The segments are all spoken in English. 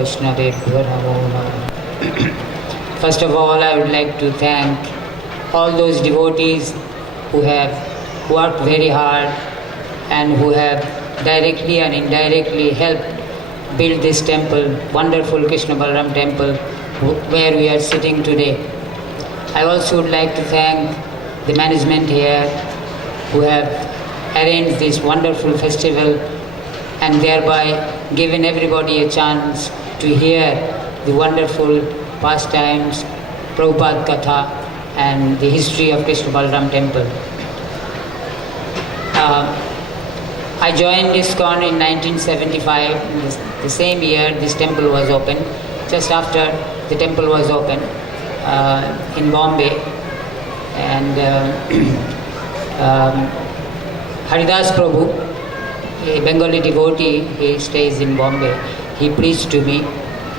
Vaishnavebhyo Namo Namo. First of all, I would like to thank all those devotees who have worked very hard and who have directly and indirectly helped build this temple, wonderful Krishna Balaram temple, where we are sitting today. I also would like to thank the management here who have arranged this wonderful festival and thereby given everybody a chance to hear the wonderful pastimes, Prabhupada Katha and the history of Krishna Balaram temple. I joined ISKCON in 1975. The same year this temple was opened, just after the temple was opened in Bombay. And Haridas Prabhu, a Bengali devotee, he stays in Bombay. He preached to me,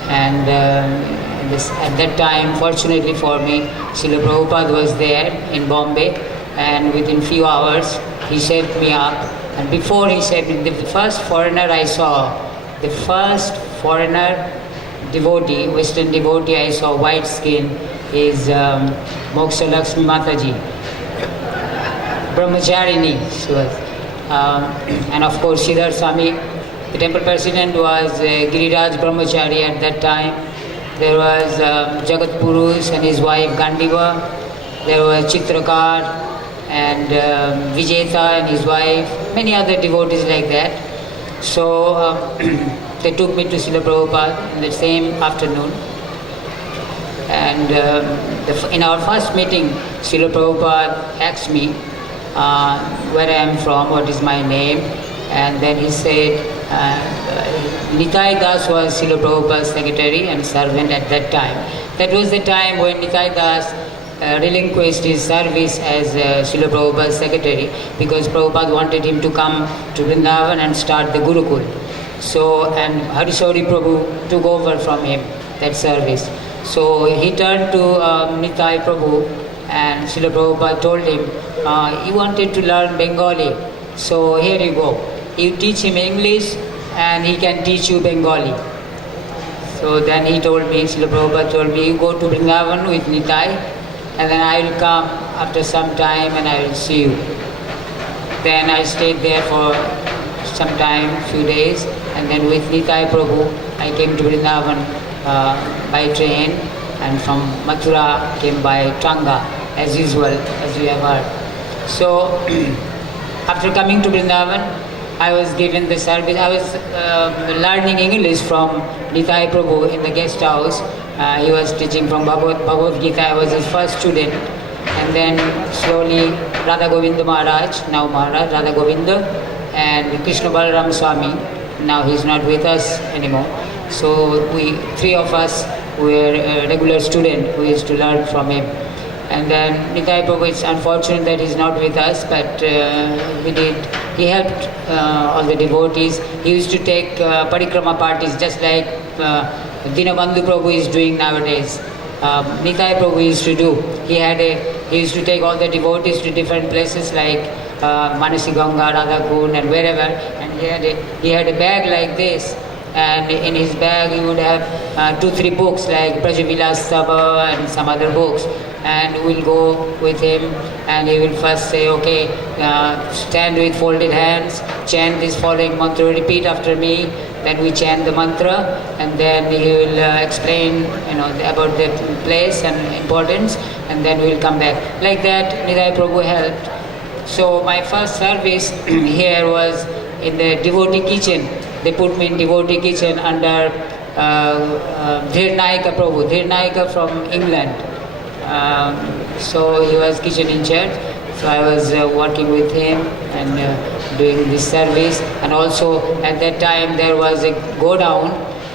and at that time, fortunately for me, Srila Prabhupada was there in Bombay, and within few hours he shaped me up. And before he shaped me, the first foreigner I saw, the first foreigner devotee, Western devotee I saw, white skin, is Moksha Lakshmi Mataji, Brahmacharini she was. And of course Siddhar Swami, the temple president was Giriraj Brahmachari at that time. There was Jagat Purush and his wife Gandiva. There was Chitrakar and Vijeta and his wife, many other devotees like that. So they took me to Srila Prabhupada in the same afternoon. And in our first meeting, Srila Prabhupada asked me where I am from, what is my name, and then he said, Nitai Das was Srila Prabhupada's secretary and servant at that time. That was the time when Nitai Das relinquished his service as Srila Prabhupada's secretary, because Prabhupada wanted him to come to Vrindavan and start the Gurukul. So, and Harishauri Prabhu took over from him that service. So he turned to Nitai Prabhu, and Srila Prabhupada told him, he wanted to learn Bengali, so here you go. You teach him English and he can teach you Bengali. So then he told me, Srila Prabhupada told me, you go to Vrindavan with Nitai, and then I will come after some time and I will see you. Then I stayed there for some time, few days, and then with Nitai Prabhu I came to Vrindavan by train, and from Mathura came by Tanga, as usual, as we have heard. So after coming to Vrindavan, I was given the service. I was learning English from Nitai Prabhu in the guest house. He was teaching from Bhagavad Gita. I was his first student. And then slowly Radha Govinda Maharaj, now Maharaj, Radha Govinda, and Krishna Balaram Swami, now he is not with us anymore. So we, three of us, were a regular student who used to learn from him. And then Nitai Prabhu, it's unfortunate that he's not with us, but he helped all the devotees. He used to take parikrama parties, just like Dinabandhu Prabhu is doing nowadays. Nitai Prabhu used to do. He used to take all the devotees to different places like Manasi Ganga, Radhakund and wherever, and he had a bag like this, and in his bag he would have 2-3 books like Brajavilas Sabha and some other books, and we'll go with him, and he will first say, okay, stand with folded hands, chant this following mantra, repeat after me. Then we chant the mantra, and then he will explain, about the place and importance, and then we'll come back. Like that, Nitai Prabhu helped. So my first service here was in the devotee kitchen. They put me in devotee kitchen under Dhirnayaka Prabhu, Dhirnayaka from England. So he was kitchen in charge. So I was working with him and doing this service. And also at that time there was a go-down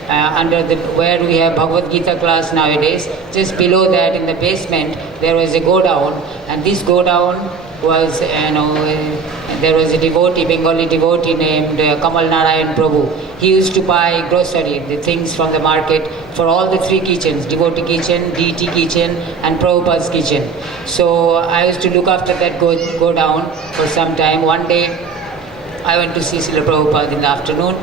under where we have Bhagavad Gita class nowadays. Just below that in the basement there was a go-down, and this go-down was, there was a devotee, Bengali devotee named Kamal Narayan Prabhu. He used to buy grocery, the things from the market for all the 3 kitchens, devotee kitchen, deity kitchen and Prabhupada's kitchen. So I used to look after that go down for some time. One day I went to see Srila Prabhupada in the afternoon,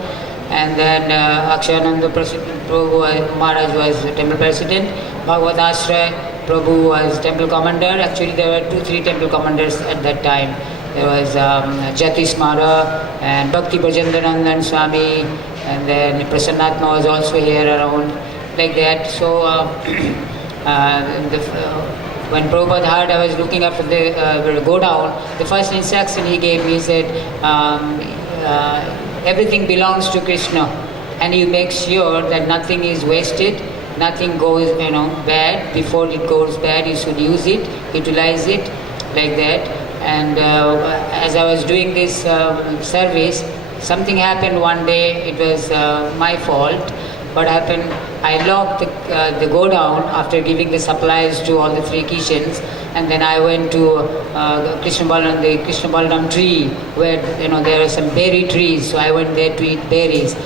and then Akshayananda Prabhu Maharaj was the temple president. Bhagavad Ashray Prabhu was temple commander. Actually, there were 2-3 temple commanders at that time. There was Jatis Mara and Bhakti Brajendanandan Swami, and then Prasannatma was also here around, like that. So when Prabhupada heard I was looking after the go down, the first instruction he gave me, he said, everything belongs to Krishna, and you make sure that nothing is wasted, nothing goes bad. Before it goes bad, you should use it, utilize it, like that. And as I was doing this service, something happened one day. It was my fault. What happened, I locked the go down after giving the supplies to all the 3 kitchens, and then I went to the Krishna Balaram tree, where there are some berry trees, so I went there to eat berries,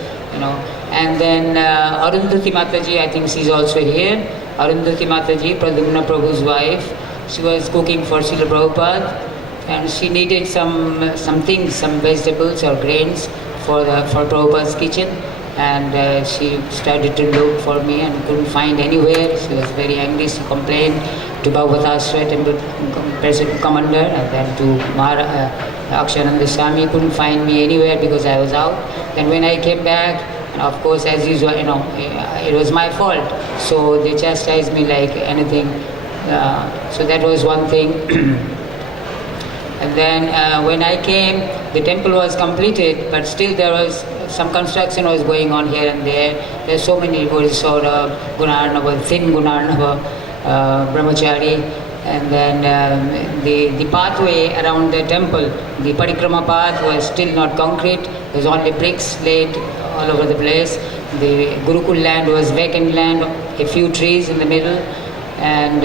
and then Arundhati Mataji, I think she's also here, Arundhati Mataji, Pradyumna Prabhu's wife, she was cooking for Srila Prabhupada, and she needed some things, some vegetables or grains for Prabhupada's kitchen. And she started to look for me and couldn't find anywhere. She was very angry. She complained to Bhagavad Ashray temple president commander, and then to Akshayananda Swami. Couldn't find me anywhere because I was out. Then when I came back, and of course, as usual, it was my fault. So they chastised me like anything. So that was one thing. And then when I came, the temple was completed, but still there was some construction was going on here and there. There's so many devotees, Saurabh, Gunarnava, thin Gunarnava, Brahmachari, and then the pathway around the temple, the parikrama path was still not concrete. There was only bricks laid all over the place. The Gurukul land was vacant land, a few trees in the middle, and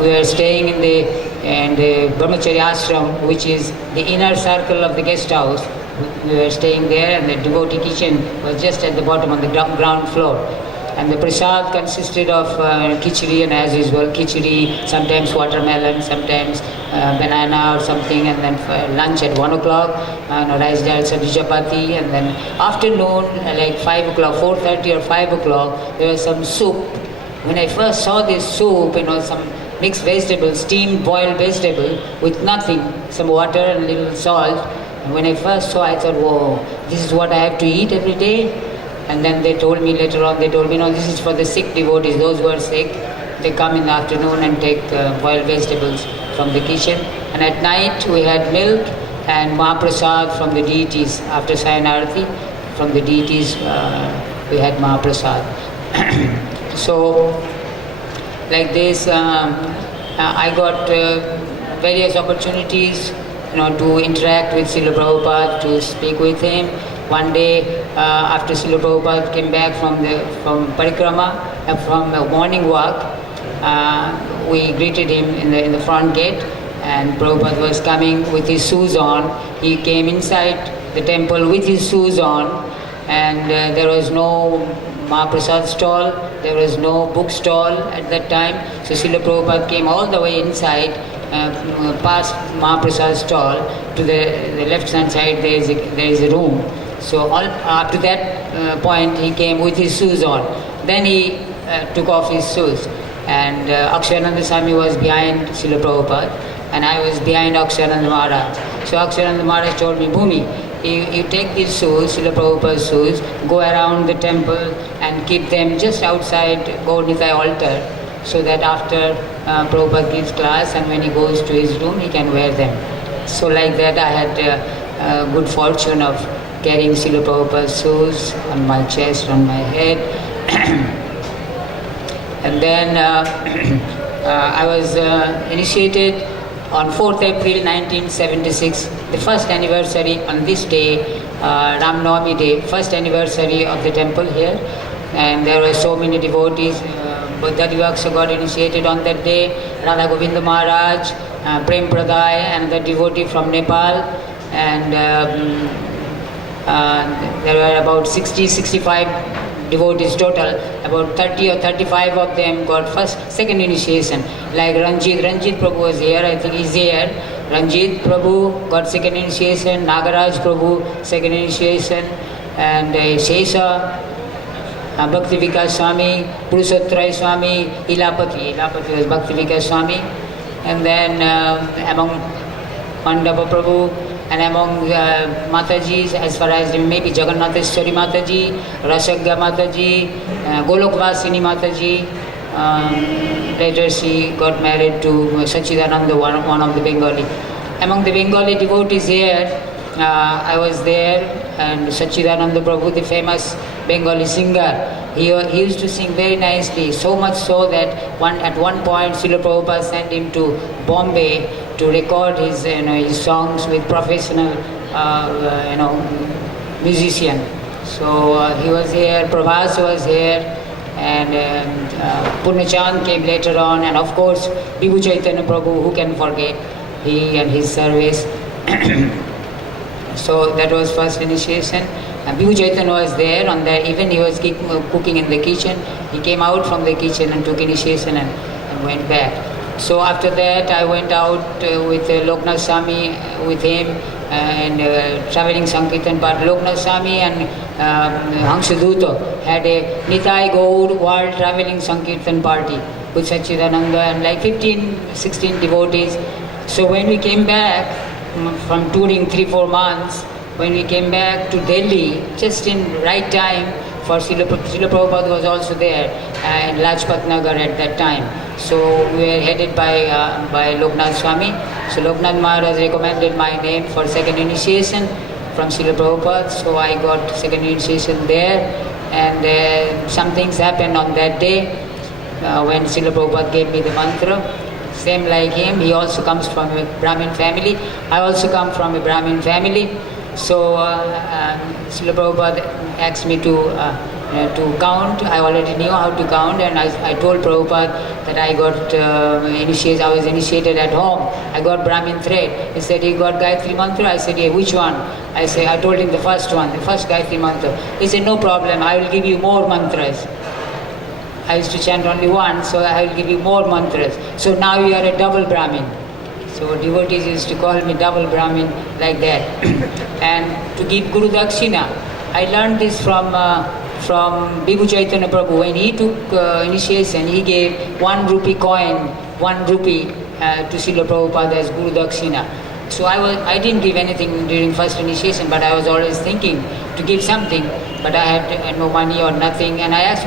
we were staying in the Brahmachari ashram, which is the inner circle of the guest house. We were staying there, and the devotee kitchen was just at the bottom on the ground floor. And the prasad consisted of khichdi, and as usual, khichdi, sometimes watermelon, sometimes banana or something, and then for lunch at 1 o'clock, rice dal, sabji chapati, and then afternoon, like 5 o'clock, 4:30 or 5 o'clock, there was some soup. When I first saw this soup, some mixed vegetable, steamed boiled vegetable with nothing, some water and a little salt. And when I first saw, I thought, whoa, this is what I have to eat every day? And then they told me later on, no, this is for the sick devotees, those who are sick. They come in the afternoon and take boiled vegetables from the kitchen. And at night we had milk and Mahaprasad from the deities. After Sayanarati, from the deities we had Mahaprasad. So, like this, I got various opportunities to interact with Srila Prabhupada, to speak with him. One day, after Srila Prabhupada came back from Parikrama, from a morning walk, we greeted him in the front gate, and Prabhupada was coming with his shoes on. He came inside the temple with his shoes on, and there was no Mahaprasad stall, there was no book stall at that time. So Srila Prabhupada came all the way inside, past Mahaprasad stall, to the left hand side there is a room. So up to that point he came with his shoes on. Then he took off his shoes, and Akshayananda Swami was behind Srila Prabhupada, and I was behind Akshayananda Maharaj. So Akshayananda Maharaj told me, Bhumi, you take these shoes, Srila Prabhupada's shoes, go around the temple and keep them just outside Gaur-Nitai altar, so that after Prabhupada gives class and when he goes to his room, he can wear them. So like that I had good fortune of carrying Srila Prabhupada's shoes on my chest, on my head. And then I was initiated on 4th April 1976, the first anniversary on this day, Ram Navami day, first anniversary of the temple here. And there were so many devotees. Buddha Divaksa got initiated on that day, Radha Govinda Maharaj, Prem Pradai, and the devotee from Nepal. And there were about 60-65 devotees total. About 30 or 35 of them got second initiation. Like Ranjit Prabhu was here, I think he's here. Ranjit Prabhu got second initiation, Nagaraj Prabhu second initiation, and Shesha, Bhakti Vikas Swami, Purushotray Swami, Ilapati was Bhakti Vikas Swami, and then among Mandapa Prabhu, and among Matajis, as far as maybe Jagannatheshwari Mataji, Rasagya Mataji, Golokvasini Mataji. Later she got married to Sachidananda, one of the Bengali. Among the Bengali devotees here, I was there, and Sachidananda Prabhu, the famous Bengali singer, he used to sing very nicely, so much so that at one point Srila Prabhupada sent him to Bombay to record his songs with professional musician. So he was here, Prabhas was here, and Purnachand came later on, and of course Vibhu Chaitanya Prabhu, who can forget, he and his service. So that was first initiation. Vibhu Chaitanya was there on that, even he was cooking in the kitchen. He came out from the kitchen and took initiation and went back. So after that I went out with Loknath Swami, with him, and traveling Sankirtan part. Loknath Swami and Hangshaduta had a Nitai Gaur world traveling Sankirtan party with Sachidananda and like 15-16 devotees. So when we came back from touring 3-4 months, when we came back to Delhi, just in right time, for Srila Prabhupada was also there in Lajpat Nagar at that time. So we were headed by Loknath Swami. So Loknath Maharaj recommended my name for second initiation from Srila Prabhupada. So I got second initiation there, and some things happened on that day when Srila Prabhupada gave me the mantra. Same like him, he also comes from a Brahmin family. I also come from a Brahmin family. So Srila Prabhupada asked me to count. I already knew how to count, and I told Prabhupada that I got initiated. I was initiated at home. I got Brahmin thread. He said, "You got Gayatri Mantra?" I said, "Yeah, which one?" I told him the first one, the first Gayatri Mantra. He said, "No problem, I will give you more mantras." I used to chant only one, so I will give you more mantras. So now you are a double Brahmin. So devotees used to call me double Brahmin like that. And to give Guru Dakshina, I learned this from Vibhu Chaitanya Prabhu. When he took initiation, he gave 1 rupee coin, 1 rupee to Srila Prabhupada as Guru Dakshina. So I didn't give anything during first initiation, but I was always thinking to give something, but I had no money or nothing. And I asked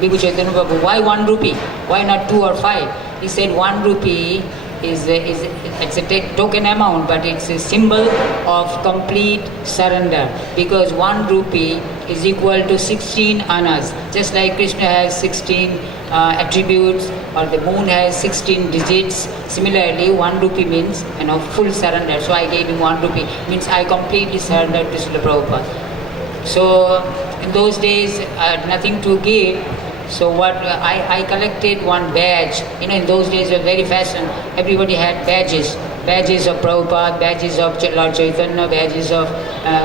Vibhu Chaitanya Prabhu, why 1 rupee? Why not 2 or 5? He said 1 rupee it's a token amount, but it's a symbol of complete surrender, because 1 rupee is equal to 16 annas. Just like Krishna has 16 attributes, or the moon has 16 digits, similarly 1 rupee means full surrender. So I gave him 1 rupee, means I completely surrendered to Srila Prabhupada. So in those days I had nothing to give. So what I collected 1 badge. In those days it was very fashion. Everybody had badges of Prabhupada, badges of Lord Chaitanya, badges of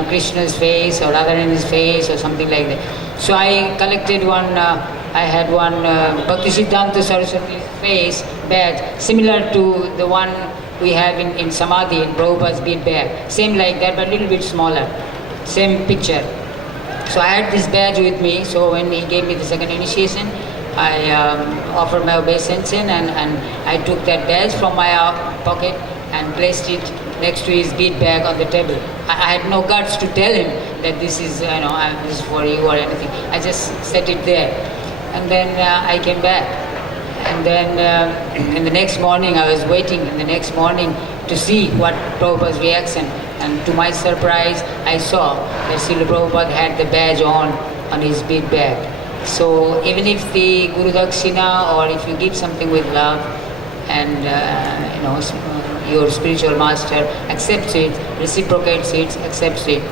Krishna's face or Radharani's face or something like that. So I collected one. I had one Bhakti Siddhanta Saraswati's face badge, similar to the one we have in Samadhi, in Prabhupada's bead bag. Same like that, but a little bit smaller. Same picture. So I had this badge with me. So when he gave me the second initiation, I offered my obeisance, and I took that badge from my pocket and placed it next to his bead bag on the table. I had no guts to tell him that this is this is for you or anything. I just set it there, and then I came back. And then in the next morning, I was waiting in the next morning to see what Prabhupada's reaction. And to my surprise, I saw that Srila Prabhupada had the badge on his bead bag. So even if the Guru Dakshina, or if you give something with love, and your spiritual master accepts it, reciprocates it, accepts it.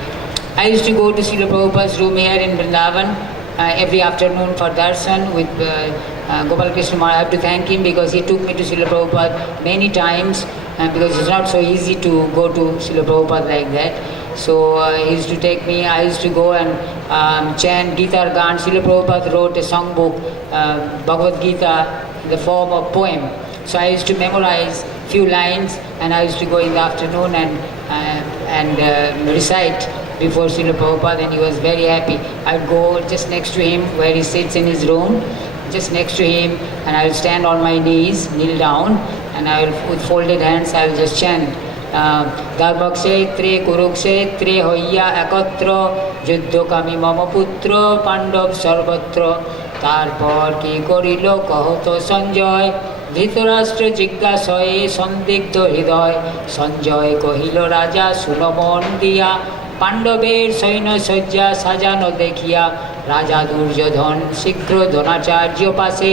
I used to go to Srila Prabhupada's room here in Vrindavan every afternoon for darshan with Gopal Krishna Maharaj. I have to thank him because he took me to Srila Prabhupada many times, because it's not so easy to go to Srila Prabhupada like that. So he used to take me, I used to go and chant Gita Gan. Srila Prabhupada wrote a songbook, Bhagavad Gita, in the form of poem. So I used to memorize few lines, and I used to go in the afternoon and recite before Srila Prabhupada, and he was very happy. I'd go just next to him where he sits in his room, just next to him, and I will stand on my knees, kneel down, and I will, with folded hands, I will just chant. Dharmaksetre Kuruksetre hoya ekatra juddho kami mama putra pandav sarvatra tarpor ki korilo kahoto sanjay Dhritarashtra জিজ্ঞাসয়ে সন্দিগ্ধ হৃদয় সঞ্জয় কহিল রাজা সুনমন দিয়া পাণ্ডবের সৈন্য সজ্জা সাজানো দেখিয়া রাজা দুর্যোধন শীঘ্র দ্রোণাচার্য পাশে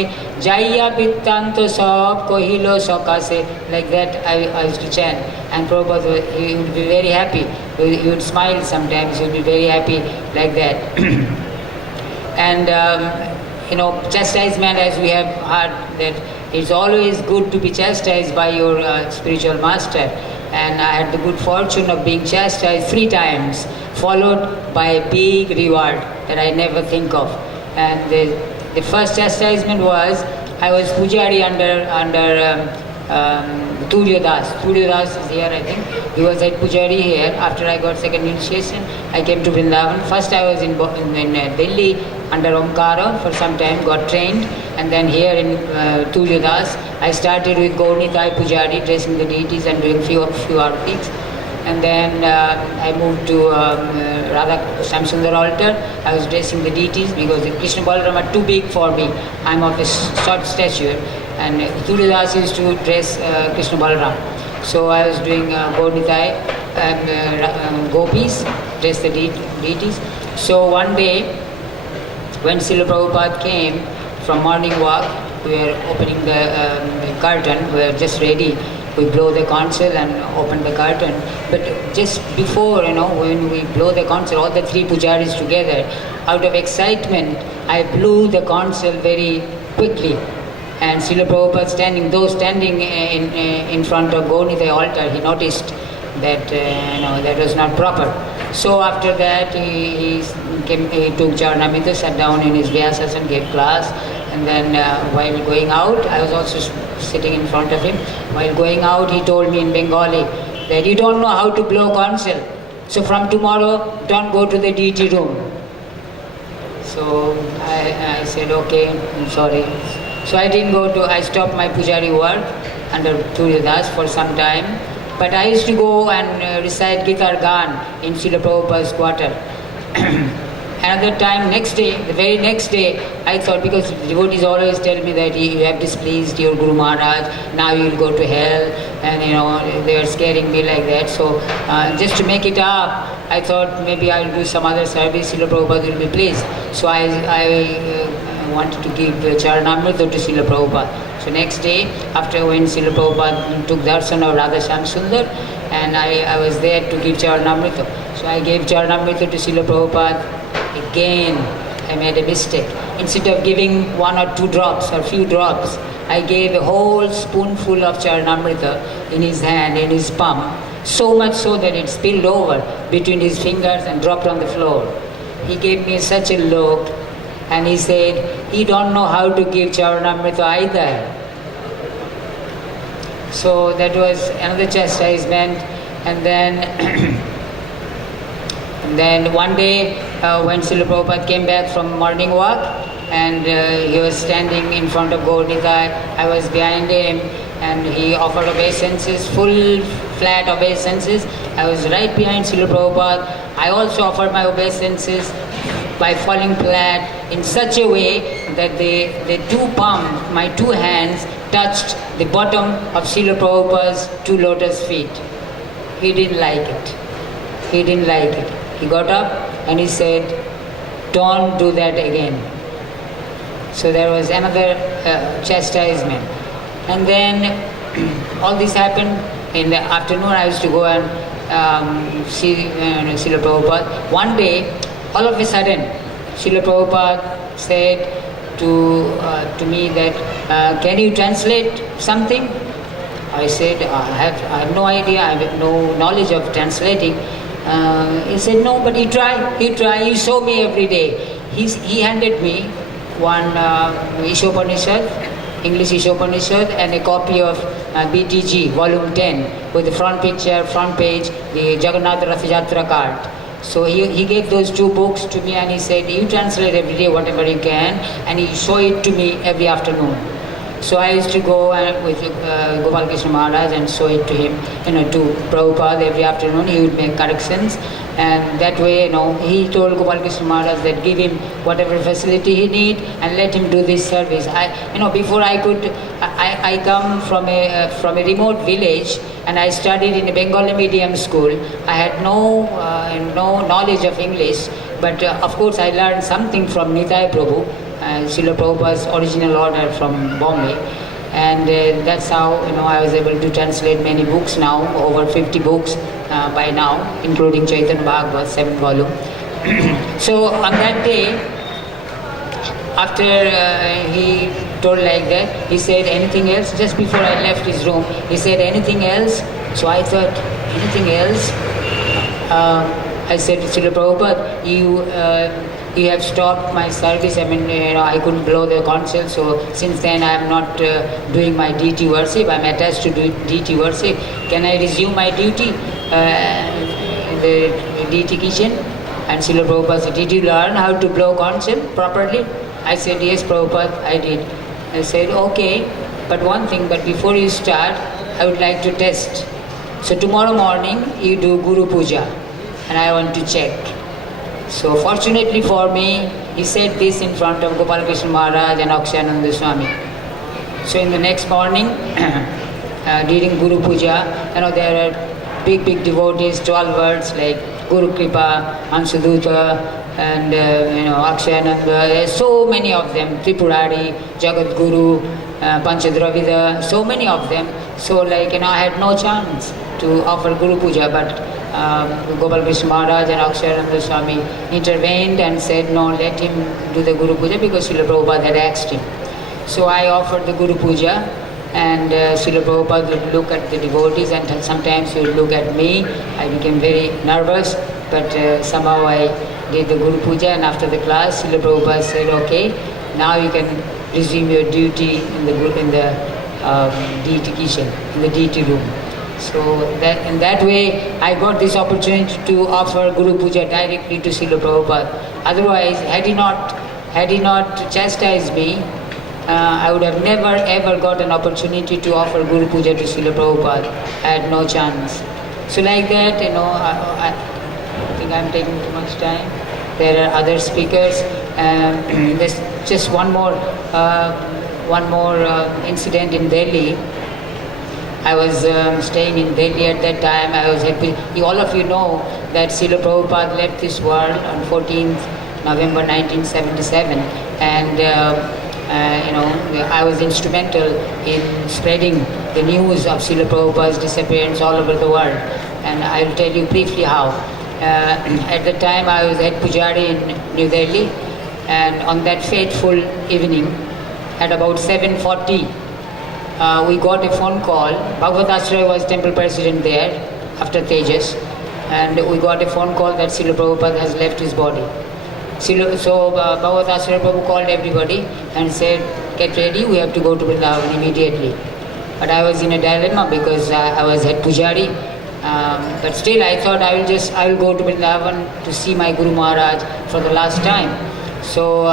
যাইয়া বৃত্তান্ত সব কহিল সকাশে. Like that I used to chant, and Prabhupada, he would be very happy. He would smile sometimes, he would be very happy like that. And chastisement, as we have heard, that it's always good to be chastised by your spiritual master. And I had the good fortune of being chastised 3 times, followed by a big reward that I never think of. And the first chastisement was, I was pujari under Turya Das. Turya Das is here, I think. He was at pujari here. After I got second initiation, I came to Vrindavan. First I was in Delhi under Omkara for some time, got trained, and then here in Turya Das, I started with Gaurnitai Pujari, dressing the deities and doing few artis. And then I moved to Radha Shamsundar altar. I was dressing the deities because the Krishna Balaram are too big for me. I'm of a short stature, and Turya Das used to dress Krishna Balaram. So I was doing Gaurnitai gopis, dress the deities. So one day, when Srila Prabhupada came from morning walk, we were opening the curtain, we were just ready. We blow the conch and open the curtain. But just before, when we blow the conch, all the 3 pujaris together, out of excitement, I blew the conch very quickly. And Srila Prabhupada standing in front of Gaurnitai altar, he noticed that that was not proper. So after that, he took Charanamrita, sat down in his Vyasasana, gave class, and then while going out, I was also sitting in front of him. While going out, he told me in Bengali that you don't know how to blow conch, so from tomorrow, don't go to the deity room. So I said, okay, I'm sorry. So I didn't go to, I stopped my pujari work under Turya Das for some time. But I used to go and recite Gita Gan in Srila Prabhupada's quarter. Another time, the very next day, I thought, because devotees always tell me that you have displeased your Guru Maharaj, now you will go to hell, and they are scaring me like that. So just to make it up, I thought maybe I will do some other service, Srila Prabhupada will be pleased. So I wanted to give Charanamrita to Srila Prabhupada. So next day, after when Srila Prabhupada took darshan of Radha Shamsundar, and I was there to give Charanamrita. So I gave Charanamrita to Srila Prabhupada. Again, I made a mistake. Instead of giving 1 or 2 drops or few drops, I gave a whole spoonful of Charanamrita in his hand, in his palm, so much so that it spilled over between his fingers and dropped on the floor. He gave me such a look, and he said, he don't know how to give Charanamrita either. So that was another chastisement. And then one day, when Srila Prabhupada came back from morning walk, and he was standing in front of Gaurnitai, I was behind him, and he offered obeisances, full flat obeisances. I was right behind Srila Prabhupada. I also offered my obeisances by falling flat in such a way that the 2 palms, my 2 hands, touched the bottom of Srila Prabhupada's 2 lotus feet. He didn't like it. He got up and he said, don't do that again. So there was another chastisement. And then all this happened in the afternoon. I used to go and see Srila Prabhupada. One day, all of a sudden, Srila Prabhupada said to me that, can you translate something? I said, I have no idea, I have no knowledge of translating. He said, no, but you try, you show me every day. He handed me one Ishopanishad, English Ishopanishad, and a copy of BTG, volume 10, with the front picture, front page, the Jagannath Rath Yatra card. So he gave those two books to me and he said, you translate every day whatever you can, and he show it to me every afternoon. So I used to go with Gopal Krishna Maharaj and show it to him, to Prabhupada every afternoon. He would make corrections, and that way, he told Gopal Krishna Maharaj that give him whatever facility he need and let him do this service. Before I could, I come from a remote village and I studied in a Bengali medium school. I had no knowledge of English, but of course I learned something from Nitai Prabhu. Srila Prabhupada's original order from Bombay, and that's how I was able to translate many books now, over 50 books by now, including Chaitanya Bhagavat, 7th volume. So on that day, after he told like that, he said, anything else? Just before I left his room, he said, anything else? So I thought, anything else? I said, Srila Prabhupada, you have stopped my service. I couldn't blow the console, so since then I am not doing my deity worship. I am attached to deity worship. Can I resume my duty in the deity kitchen? And Srila Prabhupada said, did you learn how to blow console properly? I said, yes, Prabhupada, I did. I said, okay, but one thing, but before you start, I would like to test. So tomorrow morning you do Guru Puja, and I want to check. So fortunately for me, he said this in front of Gopal Krishna Maharaj and Akshayananda Swami. So in the next morning, during Guru Puja, there are big devotees, 12 words like Guru Kripa, Ansuduta, and Akshayananda. There are so many of them, Tripurari, Jagat Guru, Panchadravida, so many of them. So I had no chance to offer Guru Puja, but Gopal Krishna Maharaj and Akshayananda Swami intervened and said, no, let him do the Guru Puja, because Srila Prabhupada had asked him. So I offered the Guru Puja, and Srila Prabhupada would look at the devotees, and sometimes he would look at me. I became very nervous, but somehow I did the Guru Puja, and after the class, Srila Prabhupada said, okay, now you can resume your duty in the deity kitchen, in the deity room. So in that way, I got this opportunity to offer Guru Puja directly to Srila Prabhupada. Otherwise, had he not chastised me, I would have never ever got an opportunity to offer Guru Puja to Srila Prabhupada. I had no chance. So like that, I think I'm taking too much time. There are other speakers. There's just one more incident in Delhi. I was staying in Delhi at that time. I was happy. All of you know that Srila Prabhupada left this world on 14th November 1977, and I was instrumental in spreading the news of Srila Prabhupada's disappearance all over the world. And I'll tell you briefly how. At the time I was head pujari in New Delhi, and on that fateful evening at about 7:40, we got a phone call. Bhagavad Ashraya was temple president there after Tejas, and we got a phone call that Srila Prabhupada has left his body. So Bhagavad Ashraya Prabhu called everybody and said, get ready, we have to go to Vrindavan immediately. But I was in a dilemma because I was head pujari, but still I thought I will go to Vrindavan to see my Guru Maharaj for the last time. So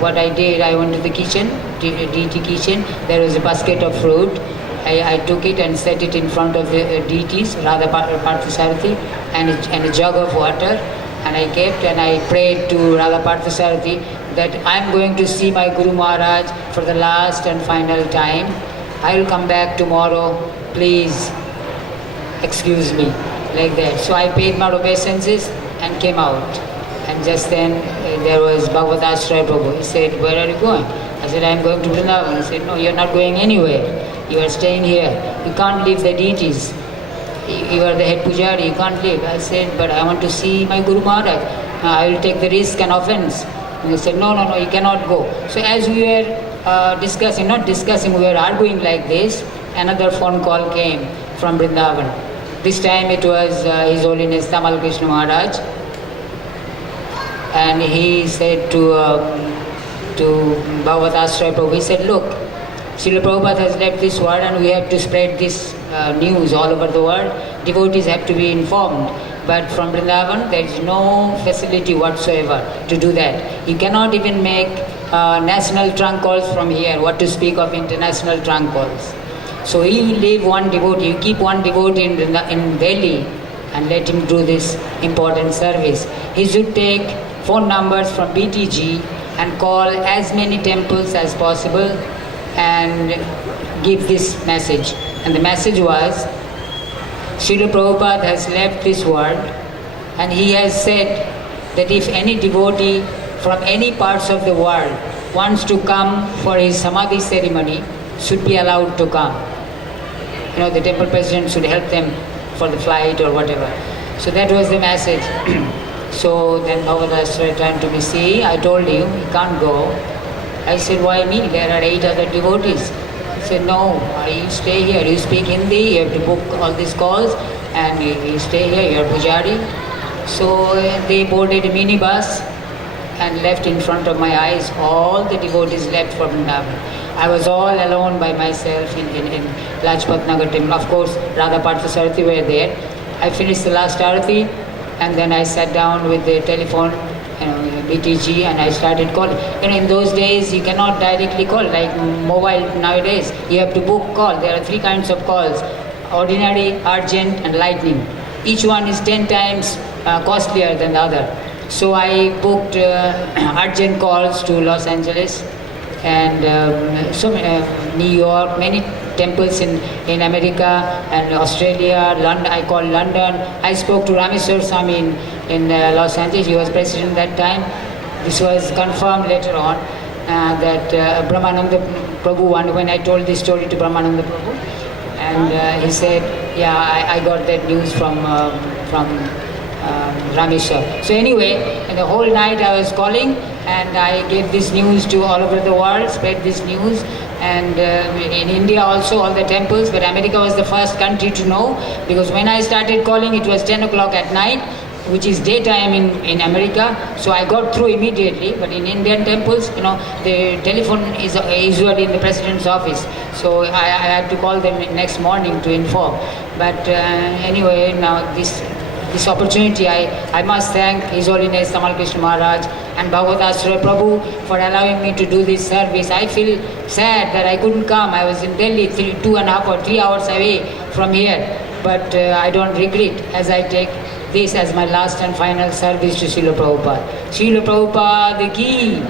what I did, I went to the kitchen, deity kitchen. There was a basket of fruit. I took it and set it in front of the deities, Radha Parthasarathi, and a jug of water. And I kept and I prayed to Radha Parthasarathi that I am going to see my Guru Maharaj for the last and final time. I will come back tomorrow. Please excuse me, like that. So I paid my obeisances and came out. And just then there was Bhagavad Ashraya Prabhu. He said, where are you going? I said, I am going to Vrindavan. He said, no, you are not going anywhere. You are staying here. You can't leave the deities. You are the head pujari, you can't leave. I said, but I want to see my Guru Maharaj. I will take the risk and offense. And he said, no, you cannot go. So as we were we were arguing like this, another phone call came from Vrindavan. This time it was His Holiness Tamal Krishna Maharaj, and he said to Bhagavad Ashraya Prabhu, he said, look, Srila Prabhupada has left this world and we have to spread this news all over the world. Devotees have to be informed. But from Vrindavan, there is no facility whatsoever to do that. You cannot even make national trunk calls from here, what to speak of international trunk calls. So you leave one devotee, you keep one devotee in Delhi and let him do this important service. He should take phone numbers from BTG and call as many temples as possible and give this message. And the message was, Srila Prabhupada has left this world and he has said that if any devotee from any parts of the world wants to come for his Samadhi ceremony, should be allowed to come. You know, the temple president should help them for the flight or whatever. So that was the message. So then Bhagavad Ashraya turned to me, see, I told you, you can't go. I said, why me? There are 8 other devotees. He said, no, you stay here, you speak Hindi, you have to book all these calls, and you stay here, you are Pujari. So they boarded a minibus and left in front of my eyes. All the devotees left for Vrindavan. I was all alone by myself in Lajpat Nagar temple. Of course, Radha Partha Sarati were there. I finished the last Arati, and then I sat down with the telephone, BTG, and I started calling. In those days you cannot directly call like mobile nowadays. You have to book call. There are 3 kinds of calls: ordinary, urgent, and lightning. Each one is 10 times costlier than the other. So I booked urgent calls to Los Angeles and New York, many temples in America and Australia, London. I called London. I spoke to Rameswar Swami in Los Angeles. He was president that time. This was confirmed later on that Brahmananda Prabhu, when I told this story to Brahmananda Prabhu, and he said, yeah, I got that news from Rameshwar. So anyway, the whole night I was calling and I gave this news to all over the world, spread this news, and in India also all the temples, but America was the first country to know, because when I started calling it was 10 o'clock at night, which is daytime in America, so I got through immediately. But in Indian temples, the telephone is usually in the president's office, so I had to call them next morning to inform. But anyway, now this opportunity, I must thank His Holiness Tamal Krishna Maharaj and Bhagavad Ashraya Prabhu for allowing me to do this service. I feel sad that I couldn't come. I was in Delhi 2.5 or 3 hours away from here, but I don't regret, as I take this as my last and final service to Srila Prabhupada. Srila Prabhupada ki